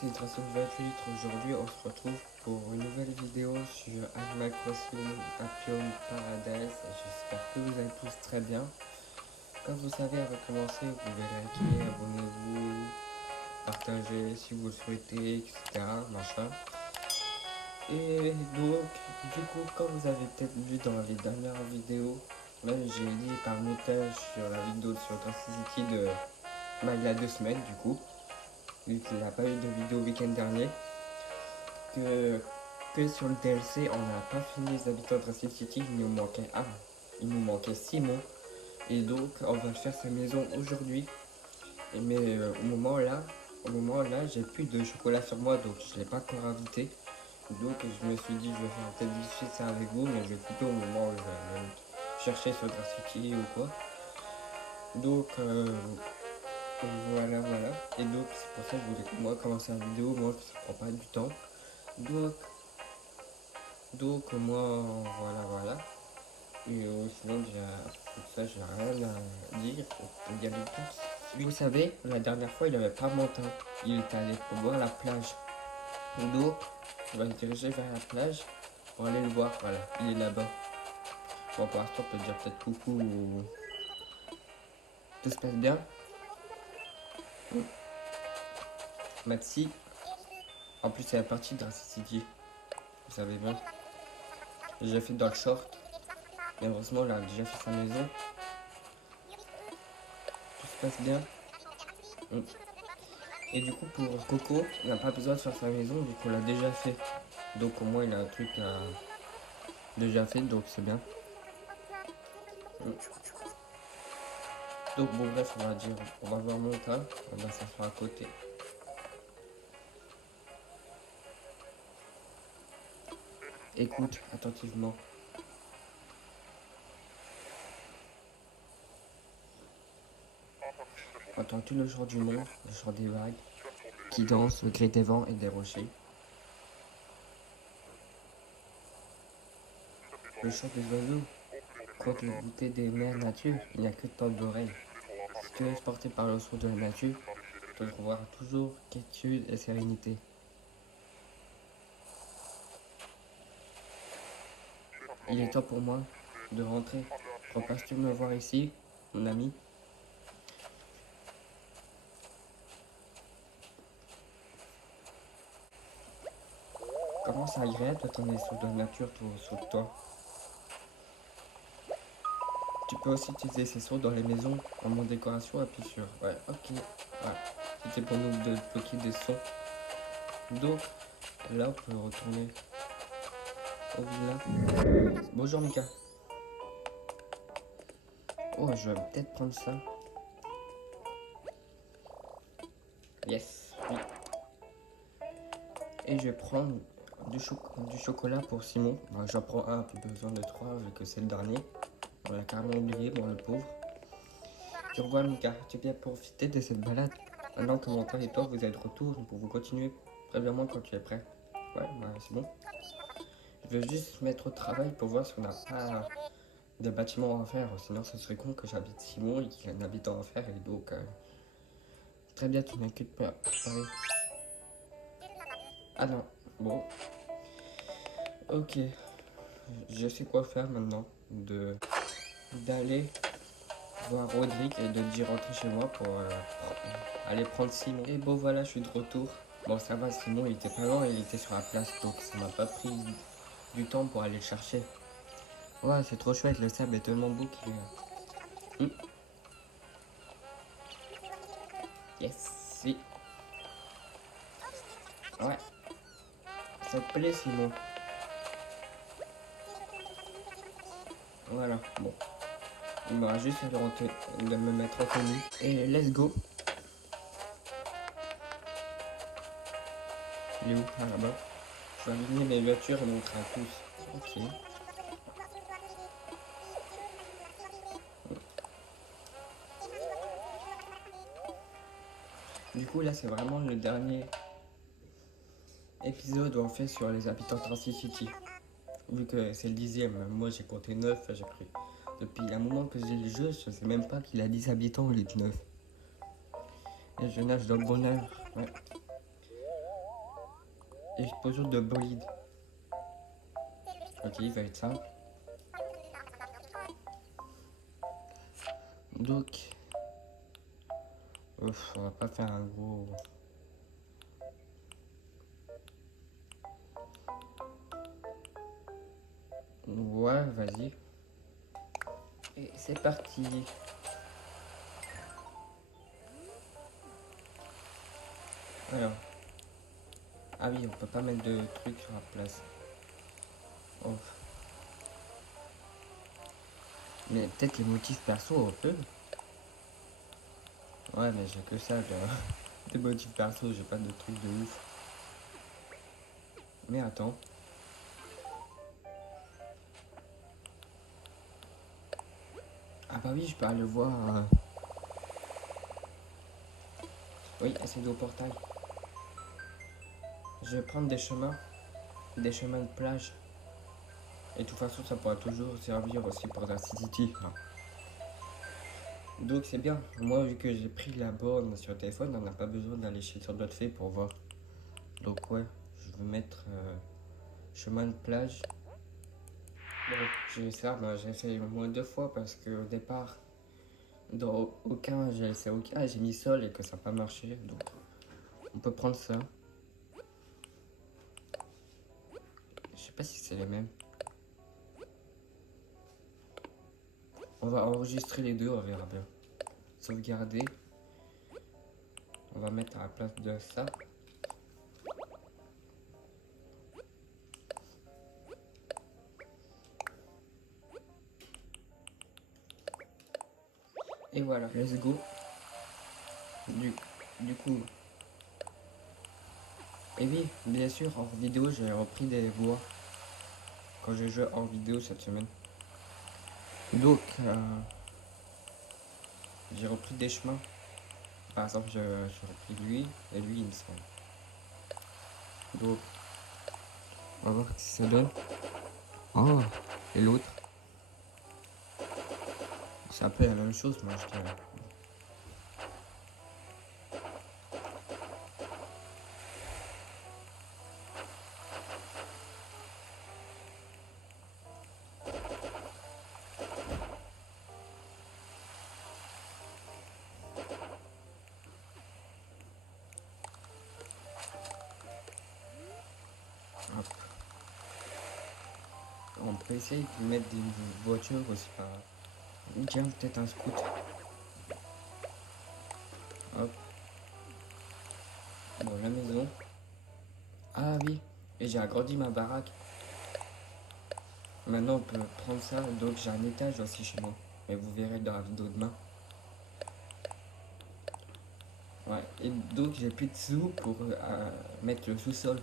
c'est Drason28. Aujourd'hui, on se retrouve pour une nouvelle vidéo sur Animal Crossing Happy Paradise. J'espère que vous allez tous très bien. Comme vous savez, avant de commencer, vous pouvez liker, abonnez-vous, partager si vous le souhaitez, etc. Machin. Et donc, du coup, comme vous avez peut-être vu dans les dernières vidéos, même j'ai dit par montage sur la vidéo sur Toxicity il y a 2 semaines, du coup, vu qu'il n'a pas eu de vidéo le week-end dernier, que sur le DLC, on n'a pas fini les habitants de Racine City, il nous manquait un. Il nous manquait Simon. Et donc, on va faire sa maison aujourd'hui. Mais au moment là, j'ai plus de chocolat sur moi, donc je ne l'ai pas encore invité. Donc, je me suis dit, je vais faire peut-être discuter ça avec vous, mais je vais plutôt au moment où je vais même chercher sur City ou quoi. Donc, voilà. Et donc, c'est pour ça que je voulais moi commencer la vidéo. Moi, ça prend pas du temps. Donc, moi, voilà. Et sinon, pour ça, j'ai rien à dire. Il y a les courses. Vous savez, la dernière fois, il avait pas monté. Il était allé pour voir la plage. Donc, on va se diriger vers la plage pour aller le voir. Voilà, il est là-bas. Bon, pour l'instant, on peut dire peut-être coucou ou tout se passe bien. Maxi, en plus, c'est la partie de Racing City. Vous savez bien. J'ai fait dans le short. Mais heureusement, là, déjà fait sa maison. Tout se passe bien. Et du coup, pour Coco, il n'a pas besoin de faire sa maison vu qu'on l'a déjà fait. Donc au moins, il a un truc déjà fait, donc c'est bien. Donc bon, bref, on va dire, on va voir mon cas. On va s'asseoir à côté. Écoute attentivement. On entend tout le jour du monde, le chant des vagues, qui dansent, le gré des vents et des rochers. Le chant des oiseaux, contre le goûter des mers nature, il n'y a que de temps d'oreille. Si tu es porté par le son de la nature, tu trouveras toujours quiétude et sérénité. Il est temps pour moi de rentrer. Repasses-tu me voir ici, mon ami? Comment c'est agréable de tourner sur de la nature tout autour de toi. Tu peux aussi utiliser ces sons dans les maisons en mode décoration, appuie sur. Ouais, ok. Voilà. C'était pour nous de bloquer des sons. Donc, là, on peut retourner au villa. Bonjour, Mika. Oh, je vais peut-être prendre ça. Yes, oui. Et je vais prendre du chocolat pour Simon. Bon, j'en prends un, plus besoin de 3 vu que c'est le dernier. On l'a carrément oublié, bon, le pauvre. Tu revois, Mika, tu viens profiter de cette balade. Maintenant que mon père et toi vous êtes de retour, nous pouvons continuer. Préviens-moi quand tu es prêt. Ouais, bah, c'est bon. Je veux juste mettre au travail pour voir si on n'a pas des bâtiments à faire. Sinon, ce serait con que j'habite Simon et qu'il y ait un habitant à faire. Et donc, très bien, tu m'inquiètes pas. Paris. Ah non, bon. Ok, je sais quoi faire maintenant. D'aller voir Rodrigue et de dire rentrer chez moi pour aller prendre Simon. Et bon, voilà, je suis de retour. Bon, ça va, Simon, il était pas loin, il était sur la place, donc ça m'a pas pris du temps pour aller le chercher. Ouais, c'est trop chouette, le sable est tellement beau qu'il est... Yes, si. Ouais, ça te plaît, Simon? Voilà, bon. Il m'aura juste de me mettre en tenue. Et let's go. Il est où? Ah, là-bas. Je vais aligner mes voitures et montrer à tous. Ok. Du coup, là, c'est vraiment le dernier épisode où on fait sur les habitants de Trancy City. Vu que c'est le 10e, moi j'ai compté 9, j'ai pris. Depuis un moment que j'ai le jeu, je sais même pas qu'il a 10 habitants ou il est 9. Et je nage dans le bonheur, ouais. Explosion de bolide. Ok, il va être ça. Donc, on va pas faire un gros... Ouais, vas-y. Et c'est parti. Alors. Ah oui, on peut pas mettre de trucs sur la place. Oh. Mais peut-être les motifs perso, on peut. Ouais, mais j'ai que ça, des motifs perso, j'ai pas de trucs de ouf. Mais attends. Ah bah oui, je peux aller voir. Oui, c'est au portail. Je vais prendre des chemins de plage. Et de toute façon, ça pourra toujours servir aussi pour la City. Donc c'est bien. Moi, vu que j'ai pris la borne sur le téléphone, on n'a pas besoin d'aller chez sur notre fait pour voir. Donc ouais, je vais mettre chemin de plage. Bon, je vais faire, bah, j'ai fait au moins 2 fois parce qu'au départ, dans aucun, j'ai laissé aucun, j'ai mis sol et que ça n'a pas marché. Donc on peut prendre ça. Je sais pas si c'est les mêmes. On va enregistrer les deux, on verra bien. Sauvegarder. On va mettre à la place de ça. Et voilà, let's go. Du coup, et oui, bien sûr, hors vidéo, j'ai repris des voix quand je joue hors vidéo cette semaine. Donc, j'ai repris des chemins. Par exemple, j'ai repris lui et lui, il me semble. Donc, on va voir ce que ça donne. Oh, et l'autre. C'est un peu la même chose, moi, je dirais. Hop. On peut essayer de mettre des voitures aussi par là. Tiens, peut-être un scooter. Hop. Bon, la maison. Ah oui, et j'ai agrandi ma baraque. Maintenant, on peut prendre ça. Donc, j'ai un étage aussi chez moi. Et vous verrez dans la vidéo demain. Ouais, et donc j'ai plus de sous pour mettre le sous-sol.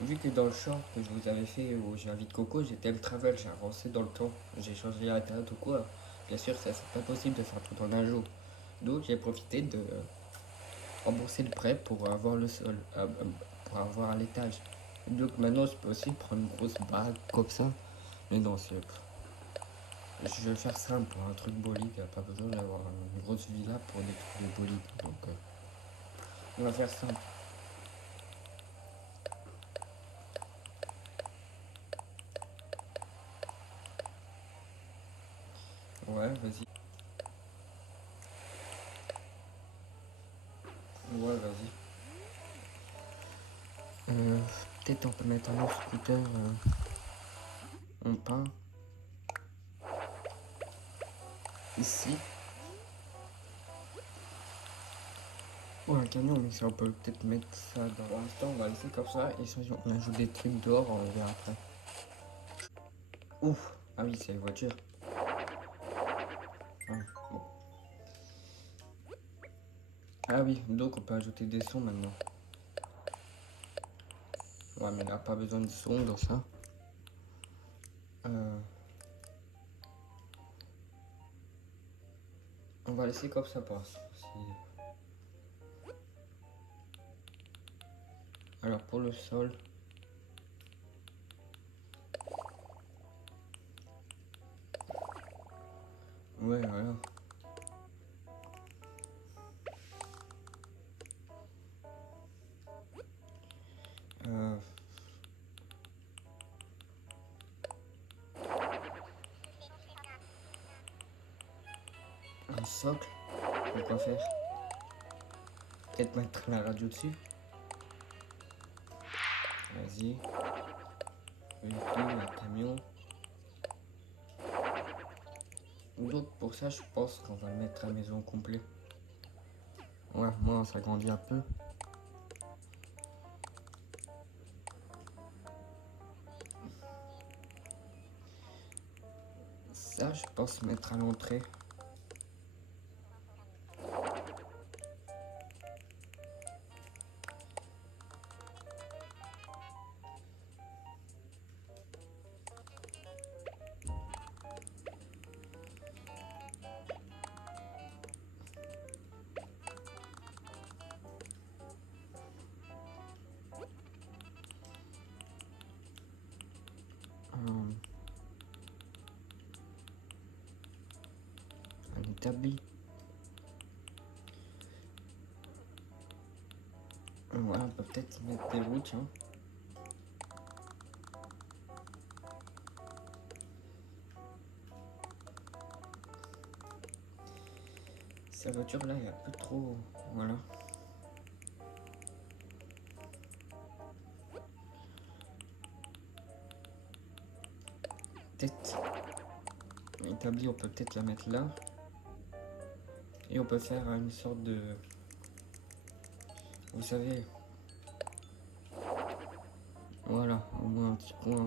Vu que dans le short que je vous avais fait où j'ai invité Coco, j'étais le travel, j'ai avancé dans le temps, j'ai changé la date ou quoi. Bien sûr, ça c'est pas possible de faire tout en un jour. Donc j'ai profité de rembourser le prêt pour avoir le sol, pour avoir l'étage. Donc maintenant je peux aussi prendre une grosse bague comme ça. Mais non, c'est. Je vais faire simple pour un truc bolide, il n'y a pas besoin d'avoir une grosse villa pour des trucs de bolide. Donc on va faire simple. Ouais, vas-y. Ouais, vas-y. Euh, Peut-être on peut mettre un autre scooter en pain ici. Ou un camion, mais ça on peut peut-être mettre ça dans l'instant, on va laisser comme ça et si on ajoute des trucs dehors, on verra après. Ouf. Ah oui, c'est les voitures. Ouais, bon. Ah oui, donc on peut ajouter des sons maintenant. Ouais, mais il n'y a pas besoin de sons dans ça. Euh, on va laisser comme ça pour Alors pour le sol. Ouais, voilà. un socle. Pourquoi faire? Peut-être mettre la radio dessus. Vas-y. Véhicule, un camion. Donc pour ça, je pense qu'on va le mettre à maison complet. Ouais, moi, ça grandit un peu. Ça, je pense mettre à l'entrée. Un établi. Ouais, on peut peut-être mettre des roues, tiens. Sa voiture là est un peu trop. Voilà. Peut-être. L'établi, on peut peut-être la mettre là. Et on peut faire une sorte de. Vous savez. Voilà, au moins un petit coin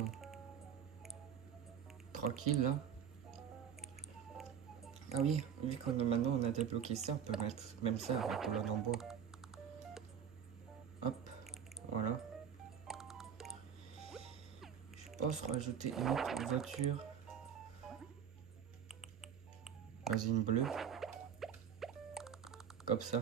tranquille là. Ah oui, vu qu'on a maintenant on a débloqué ça, on peut mettre même ça, la colonne en bois. Hop, voilà. Je pense rajouter une autre voiture. Vas-y, une bleue. Comme ça.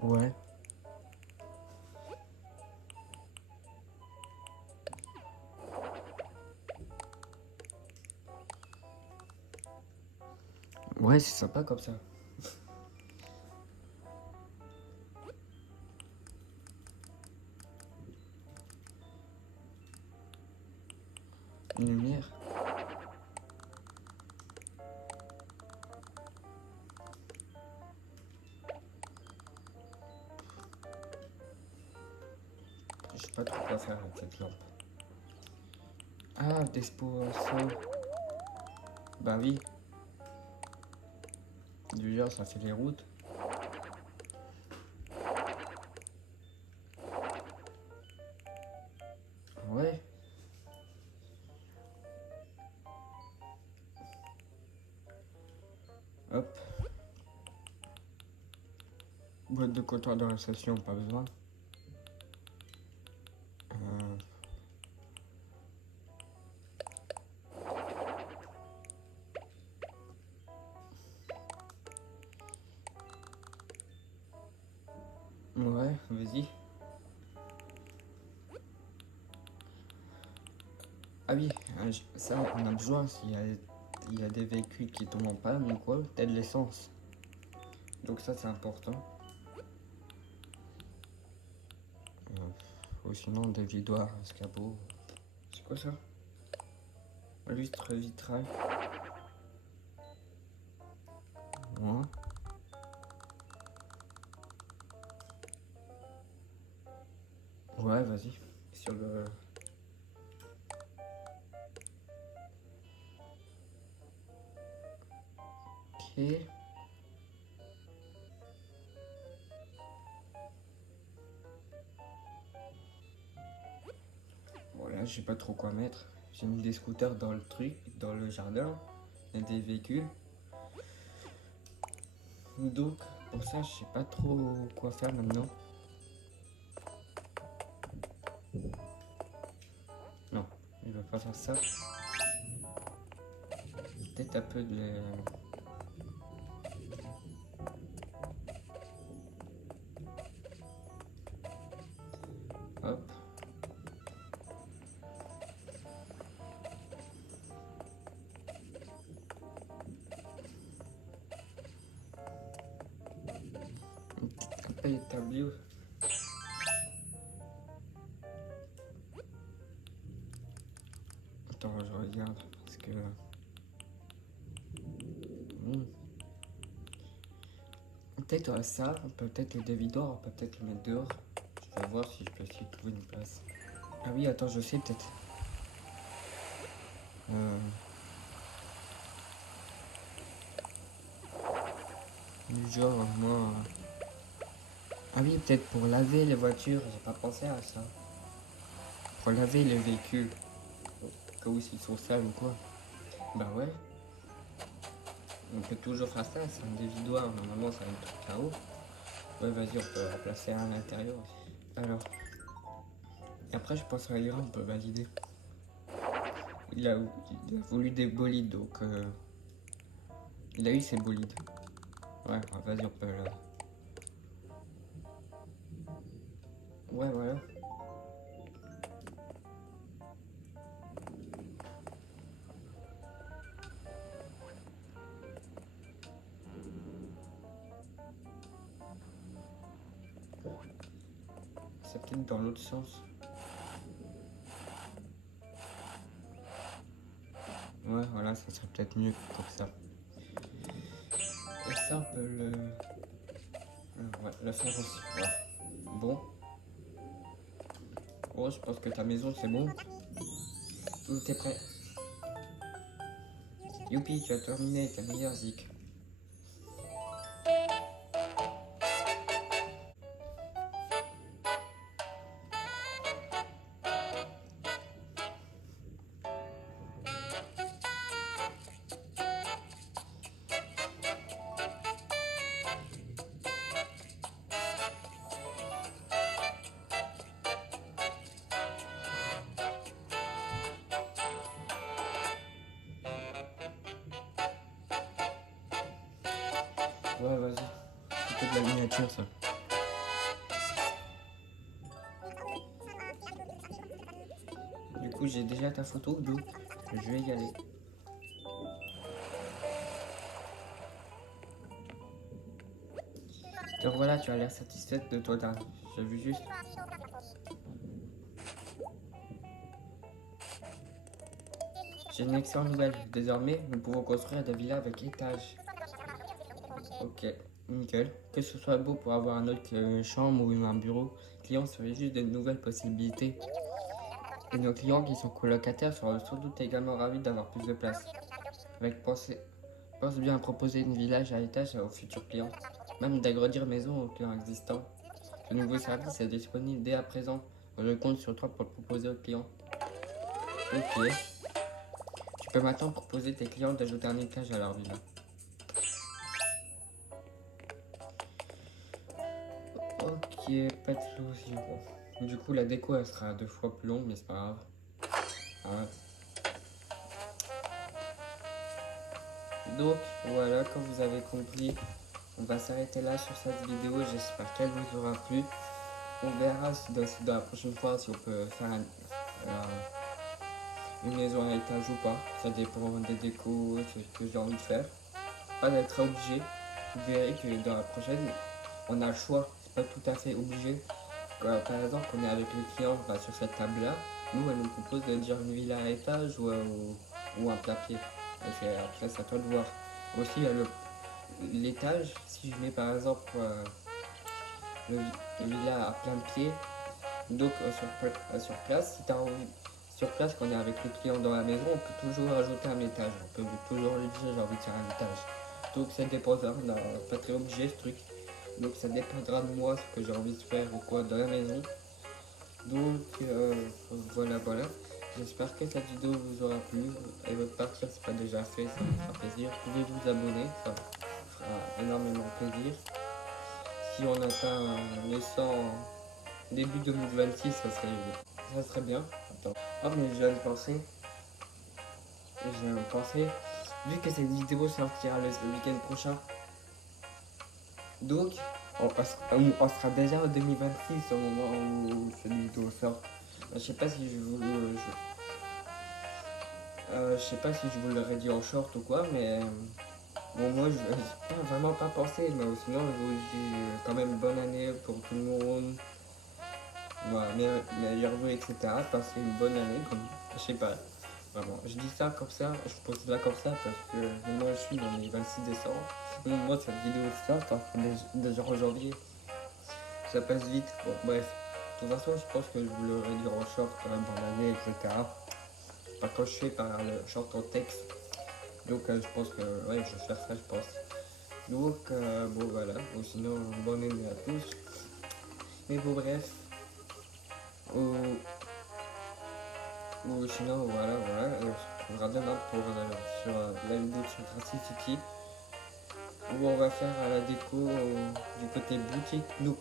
Ouais. Ouais, c'est sympa comme ça. Une lumière. Je sais pas trop quoi faire avec cette lampe. Ah, Desposo. Bah oui. Déjà, ça fait les routes. Ouais. Hop. Boîte de comptoir dans la station, pas besoin. Euh, Ouais, vas-y. Ah oui, ça, on a besoin il y a des véhicules qui tombent en panne ou quoi, peut-être l'essence. Donc ça, c'est important. Ou sinon, des vidoirs, escabeaux. C'est quoi ça? Lustre vitrail. Ouais. Ouais, vas-y. Sur le... Ok. Bon, là, je sais pas trop quoi mettre. J'ai mis des scooters dans le truc, dans le jardin. Et des véhicules. Donc, pour ça, je sais pas trop quoi faire maintenant. Non, il va pas faire ça. Peut-être un peu de... Hop. Un peu établi. peut-être ça, on peut peut-être les dévider, on peut peut-être le mettre dehors. Je vais voir si je peux essayer de trouver une place. Ah oui, attends, je sais peut-être. Du genre, moi. Ah oui, peut-être pour laver les voitures, j'ai pas pensé à ça. Pour laver les véhicules, au cas où s'ils sont sales ou quoi. Bah ouais, on peut toujours faire ça, c'est un dévidoir, normalement ça va être en haut. Ouais, vas-y, on peut remplacer à l'intérieur aussi. Alors, et après je pense à Ira, on peut valider. Il a voulu des bolides, donc il a eu ses bolides. Ouais, vas-y, on peut là. Ouais, voilà. C'est peut-être dans l'autre sens. Ouais, voilà, ça serait peut-être mieux comme ça. Et ça, on peut le faire aussi. Ouais. Bon. Oh, je pense que ta maison, c'est bon. Tout est prêt. Youpi, tu as terminé, ta meilleure zik. Ouais, vas-y. C'est peut-être la miniature, ça. Du coup, j'ai déjà ta photo, donc je vais y aller. Donc voilà, tu as l'air satisfaite de toi, j'ai vu juste. J'ai une excellente nouvelle. Désormais, nous pouvons construire des villas avec étages. Ok, nickel. Que ce soit beau pour avoir un autre chambre ou un bureau, client serait juste de nouvelles possibilités. Et nos clients qui sont colocataires seront sans doute également ravis d'avoir plus de place. Pense bien à proposer une village à étage aux futurs clients, même d'agrandir maison aux clients existants. Ce nouveau service est disponible dès à présent. Je compte sur toi pour le proposer aux clients. Ok. Tu peux maintenant proposer tes clients d'ajouter un étage à leur villa. Ok, pas de soucis. Bon. Du coup, la déco elle sera 2 fois plus longue, mais c'est pas grave. Ah. Donc voilà, comme vous avez compris, on va s'arrêter là sur cette vidéo. J'espère qu'elle vous aura plu. On verra si dans la prochaine fois si on peut faire une maison à étage ou pas. Ça dépend des décos, ce que j'ai envie de faire. Pas d'être obligé. Vous verrez que dans la prochaine, on a le choix. C'est pas tout à fait obligé. Par exemple, on est avec le client sur cette table-là. Nous, elle nous propose de dire une villa à étage ou un plapied. Après, c'est à toi de voir. Aussi, il y a l'étage. Si je mets par exemple le villa à plein pied, donc sur place, si tu as envie, sur place, quand on est avec le client dans la maison, on peut toujours rajouter un étage. On peut toujours lui dire j'ai envie de faire un étage. Donc ça dépendra, on n'a pas très obligé ce truc. Donc ça dépendra de moi, ce que j'ai envie de faire ou quoi dans la maison. Donc voilà, voilà. J'espère que cette vidéo vous aura plu. Et votre partir, c'est pas déjà fait, ça me fera plaisir. Vous pouvez vous abonner, ça me fera énormément plaisir. Si on atteint les 100 début 2026, ça serait bien. Attends. Ah mais j'ai une pensée. Vu que cette vidéo sortira le week-end prochain, donc on sera déjà en 2026 au moment où cette vidéo sort. Je sais pas si je sais pas si je vous l'aurais dit en short ou quoi, mais bon moi je n'ai vraiment pas pensé, mais sinon je vous dis quand même bonne année pour tout le monde. Voilà, meilleur vœu, etc. Passez une bonne année, comme je sais pas. Vraiment. Je dis ça comme ça, je pose là comme ça parce que moi je suis dans les 26 décembre. Moi cette vidéo ça, déjà en janvier. Ça passe vite. Bon bref. De toute façon je pense que je vous le réduire en short dans l'année, etc. Pas quand je fais par le short en texte. Donc je pense que ouais je vais faire ça je pense. Donc bon voilà. Ou sinon bonne année à tous. Mais bon bref. Ou, ou sinon voilà voilà. On verra demain pour sur la vidéo sur Graffiti où on va faire à la déco du côté boutique Nook.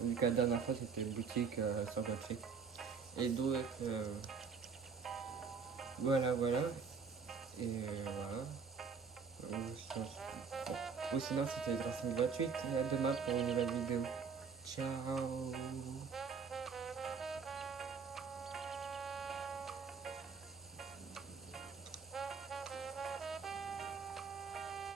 Vu que la dernière fois c'était boutique sans budget. Et donc voilà voilà. Et voilà. Ou sinon c'était le graphique gratuit. Et à demain pour une nouvelle vidéo. Ciao.